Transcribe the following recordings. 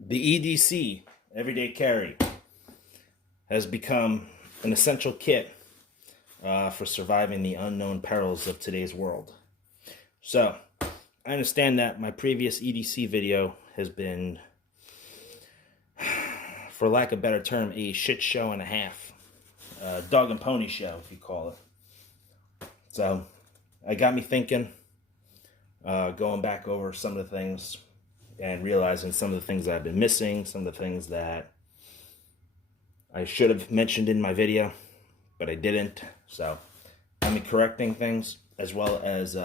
The EDC, Everyday Carry, has become an essential kit for surviving the unknown perils of today's world. So, I understand that my previous EDC video has been, for lack of a better term, a shit show and a half. Dog and pony show, if you call it. So, it got me thinking, going back over some of the things and realizing some of the things that I've been missing, some of the things that I should have mentioned in my video, but I didn't. So I'm correcting things, as well as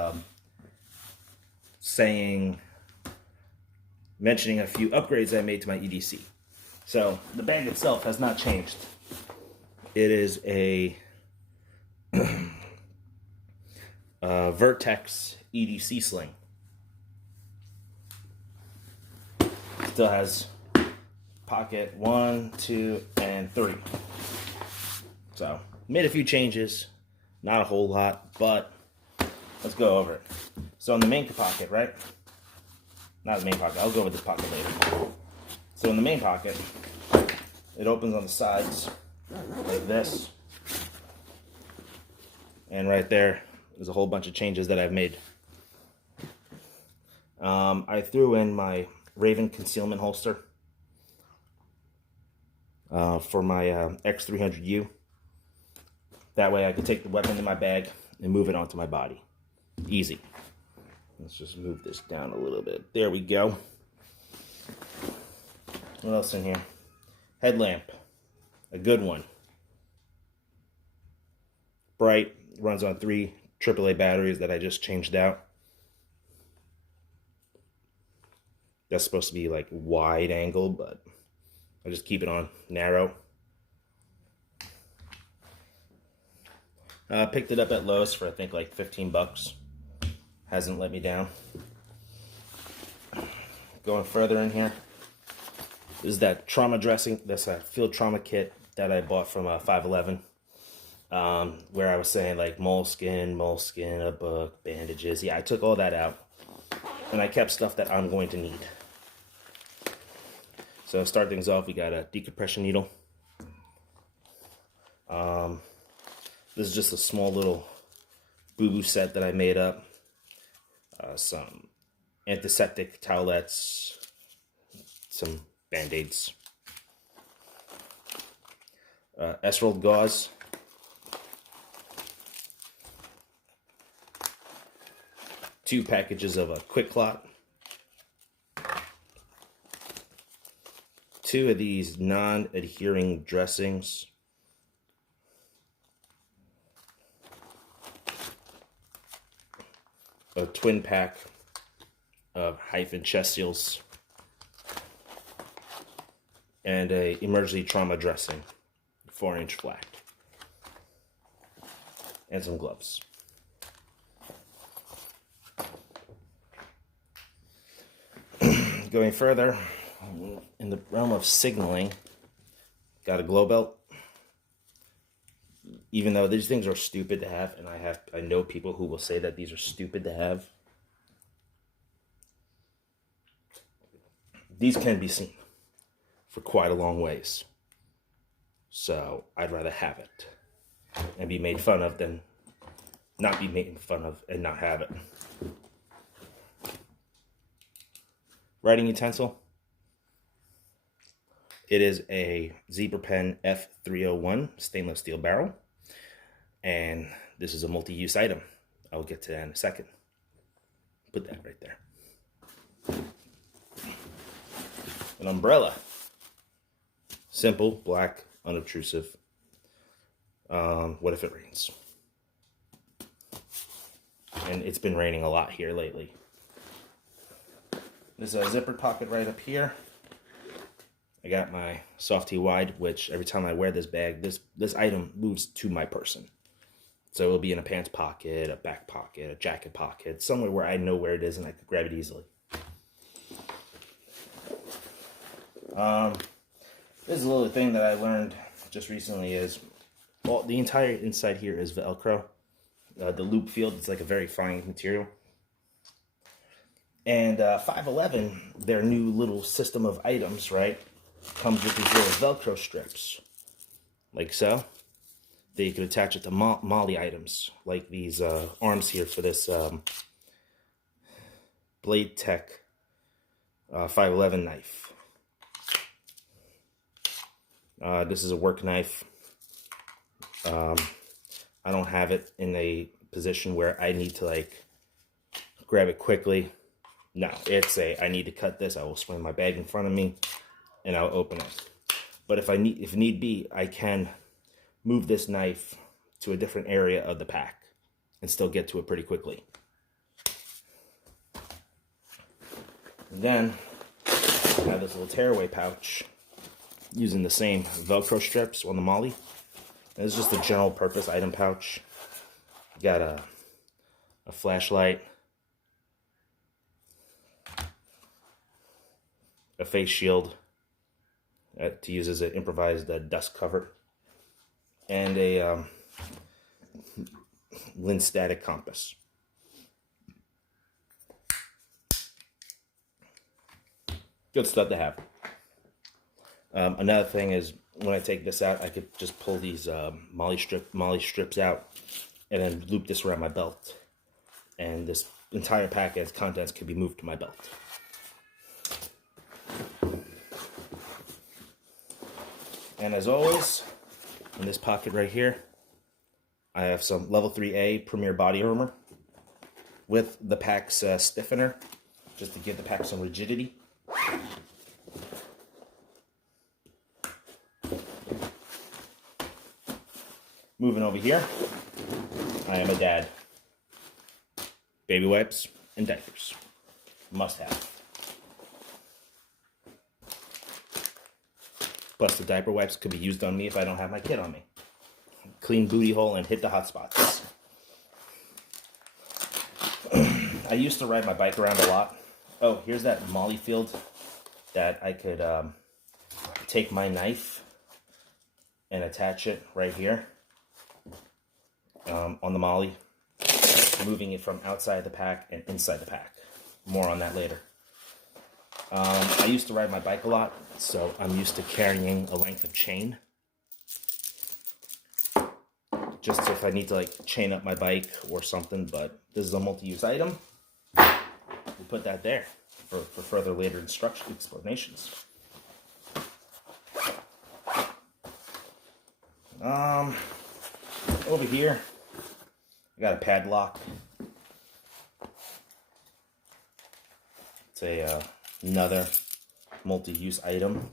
mentioning a few upgrades I made to my EDC. So the bag itself has not changed. It is a Vertx EDC sling. Still has pocket 1, 2, and 3. So, made a few changes. Not a whole lot, but let's go over it. So, in the main pocket, right? Not the main pocket. I'll go over this pocket later. So, in the main pocket, it opens on the sides like this. And right there, there's a whole bunch of changes that I've made. I threw in my Raven concealment holster for my X300U. That way I can take the weapon in my bag and move it onto my body. Easy. Let's just move this down a little bit. There we go. What else in here? Headlamp. A good one. Bright. Runs on 3 AAA batteries that I just changed out. That's supposed to be like wide angle, but I just keep it on narrow. Picked it up at Lowe's for I think like 15 bucks. Hasn't let me down. Going further in here is that trauma dressing. That's a field trauma kit that I bought from 511. Where I was saying like moleskin, a book, bandages. Yeah, I took all that out. And I kept stuff that I'm going to need. So to start things off, we got a decompression needle. This is just a small little boo-boo set that I made up. Some antiseptic towelettes, some band-aids. S-rolled gauze. Two packages of a Quick Clot. 2 of these non-adhering dressings. A twin pack of hyphen chest seals. And a emergency trauma dressing, 4-inch flat. And some gloves. Going further, in the realm of signaling, got a glow belt. Even though these things are stupid to have, and I know people who will say that these are stupid to have. These can be seen for quite a long ways. So I'd rather have it and be made fun of than not be made fun of and not have it. Writing utensil. It is a Zebra Pen F301 stainless steel barrel. And this is a multi-use item. I'll get to that in a second. Put that right there. An umbrella. Simple, black, unobtrusive. What if it rains? And it's been raining a lot here lately. There's a zipper pocket right up here. I got my Softy Wide, which every time I wear this bag, this item moves to my person. So it'll be in a pants pocket, a back pocket, a jacket pocket, somewhere where I know where it is and I could grab it easily. This is a little thing that I learned just recently is, well, the entire inside here is Velcro. The loop field is like a very fine material. And 511, their new little system of items, right, comes with these little Velcro strips, like so, that you can attach it to Molly items, like these arms here for this Vertx 511 knife. This is a work knife. I don't have it in a position where I need to like grab it quickly. No, it's I need to cut this. I will swing my bag in front of me and I'll open it. But if need be, I can move this knife to a different area of the pack and still get to it pretty quickly. And then I have this little tearaway pouch using the same Velcro strips on the Molly. And it's just a general purpose item pouch. Got a flashlight, a face shield to use as an improvised dust cover, and a lens static compass. Good stuff to have. Another thing is, when I take this out, I could just pull these Molly strips out and then loop this around my belt. And this entire pack and its contents can be moved to my belt. And as always, in this pocket right here, I have some level 3A Premier Body Armor with the pack's stiffener, just to give the pack some rigidity. Moving over here, I am a dad. Baby wipes and diapers. Must have. Plus the diaper wipes could be used on me if I don't have my kid on me. Clean booty hole and hit the hot spots. I used to ride my bike around a lot. Oh, here's that Molly field that I could take my knife and attach it right here. On the Molly, moving it from outside the pack and inside the pack. More on that later. I used to ride my bike a lot, so I'm used to carrying a length of chain. Just if I need to like chain up my bike or something, but this is a multi-use item. We'll put that there for further later explanations. Over here, I got a padlock. It's another multi-use item.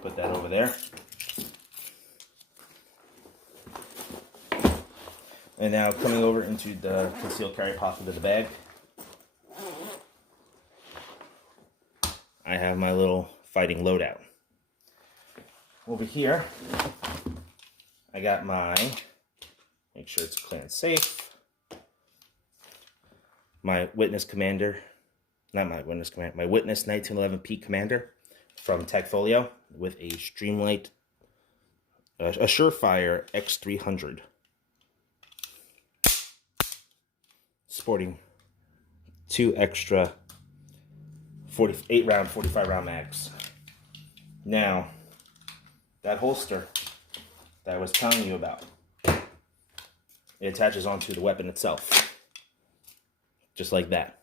Put that over there. And now coming over into the concealed carry pocket of the bag, I have my little fighting loadout. Over here, I got my, make sure it's clear and safe, my Witness Commander, not my Witness Commander, my Witness 1911P Commander from Techfolio with a Streamlight, a Surefire X300. Sporting 2 extra 48 round, 45 round mags. Now, that holster that I was telling you about, it attaches onto the weapon itself. Just like that.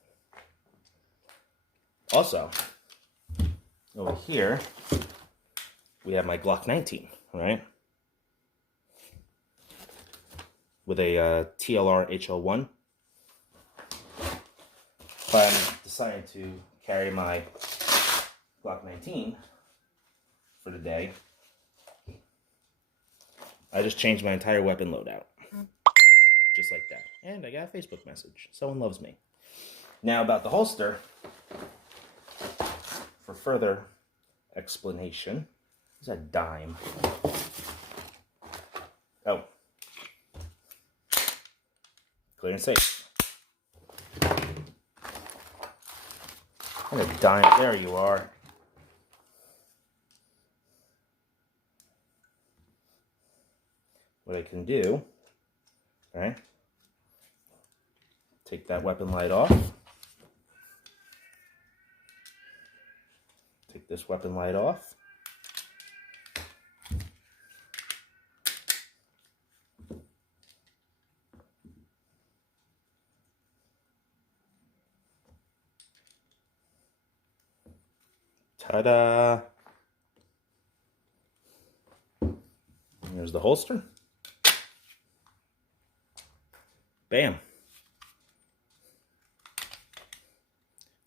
Also, over here, we have my Glock 19, right? With a TLR HL1. If I'm deciding to carry my Glock 19 for the day, I just changed my entire weapon loadout. Just like that. And I got a Facebook message. Someone loves me. Now about the holster, for further explanation, is a dime. Oh. Clear and safe. And a dime, there you are. I can do, okay, take that weapon light off. Take this weapon light off. Ta-da! There's the holster. Bam.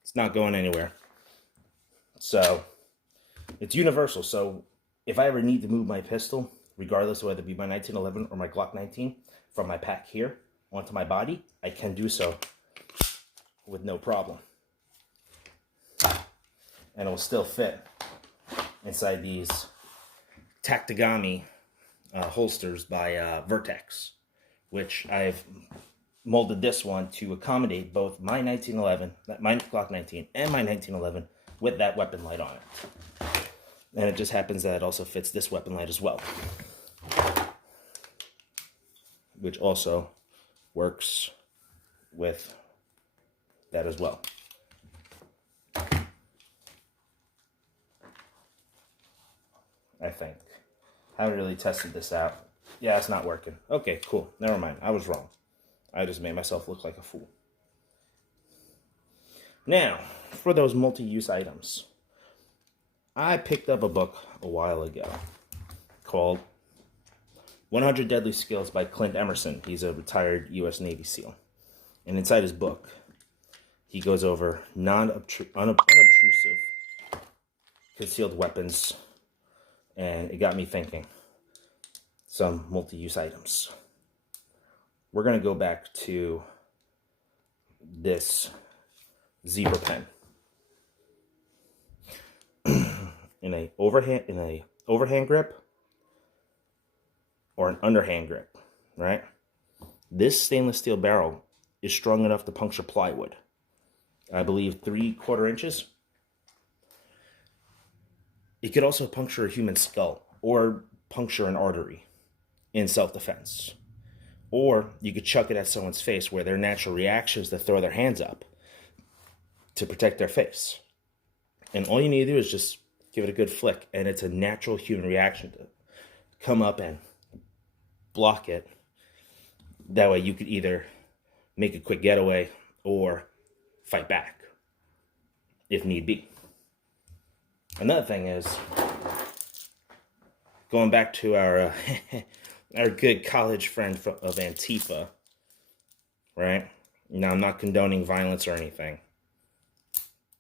It's not going anywhere. So, it's universal. So, if I ever need to move my pistol, regardless of whether it be my 1911 or my Glock 19, from my pack here onto my body, I can do so with no problem. And it will still fit inside these Tactigami holsters by Vertx, which I've molded this one to accommodate both my 1911, my Glock 19, and my 1911 with that weapon light on it. And it just happens that it also fits this weapon light as well, which also works with that as well. I think. Haven't really tested this out. Yeah, it's not working. Okay, cool. Never mind. I was wrong. I just made myself look like a fool. Now, for those multi-use items. I picked up a book a while ago called 100 Deadly Skills by Clint Emerson. He's a retired U.S. Navy SEAL. And inside his book, he goes over unobtrusive concealed weapons. And it got me thinking. Some multi-use items. We're going to go back to this zebra pen. in a overhand grip or an underhand grip, right? This stainless steel barrel is strong enough to puncture plywood. I believe 3/4 inches. It could also puncture a human skull or puncture an artery in self-defense. Or you could chuck it at someone's face where their natural reaction is to throw their hands up to protect their face. And all you need to do is just give it a good flick, and it's a natural human reaction to come up and block it. That way you could either make a quick getaway or fight back if need be. Another thing is, going back to our our good college friend of Antifa, right? Now, I'm not condoning violence or anything,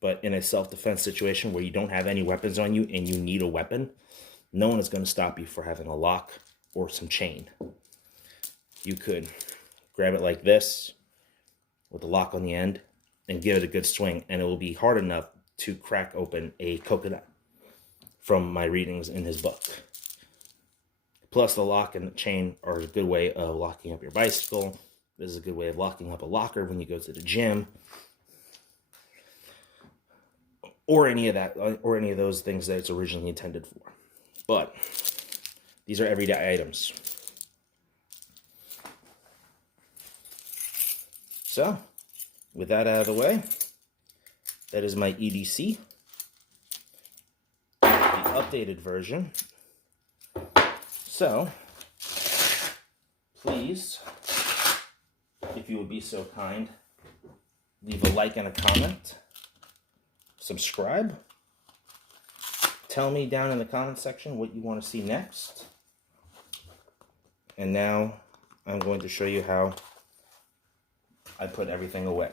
but in a self-defense situation where you don't have any weapons on you and you need a weapon, no one is going to stop you for having a lock or some chain. You could grab it like this with a lock on the end and give it a good swing, and it will be hard enough to crack open a coconut from my readings in his book. Plus, the lock and the chain are a good way of locking up your bicycle. This is a good way of locking up a locker when you go to the gym. Or any of that, or any of those things that it's originally intended for. But these are everyday items. So, with that out of the way, that is my EDC, the updated version. So, please, if you would be so kind, leave a like and a comment, subscribe, tell me down in the comment section what you want to see next. And now I'm going to show you how I put everything away.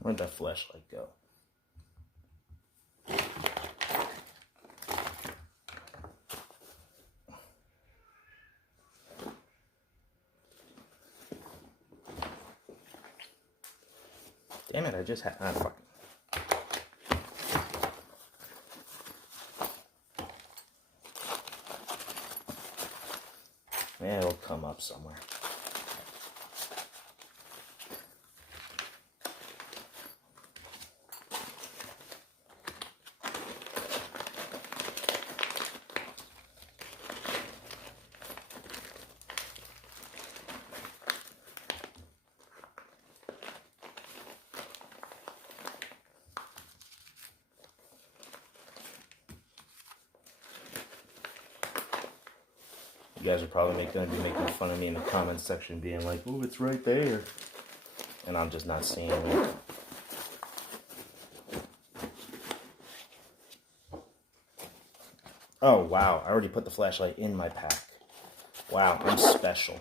Where'd that flashlight go? Damn it, I just had... Ah, fuck. Yeah, it'll come up somewhere. You guys are probably going to be making fun of me in the comments section, being like, "Ooh, it's right there," and I'm just not seeing it. Oh wow! I already put the flashlight in my pack. Wow, I'm special.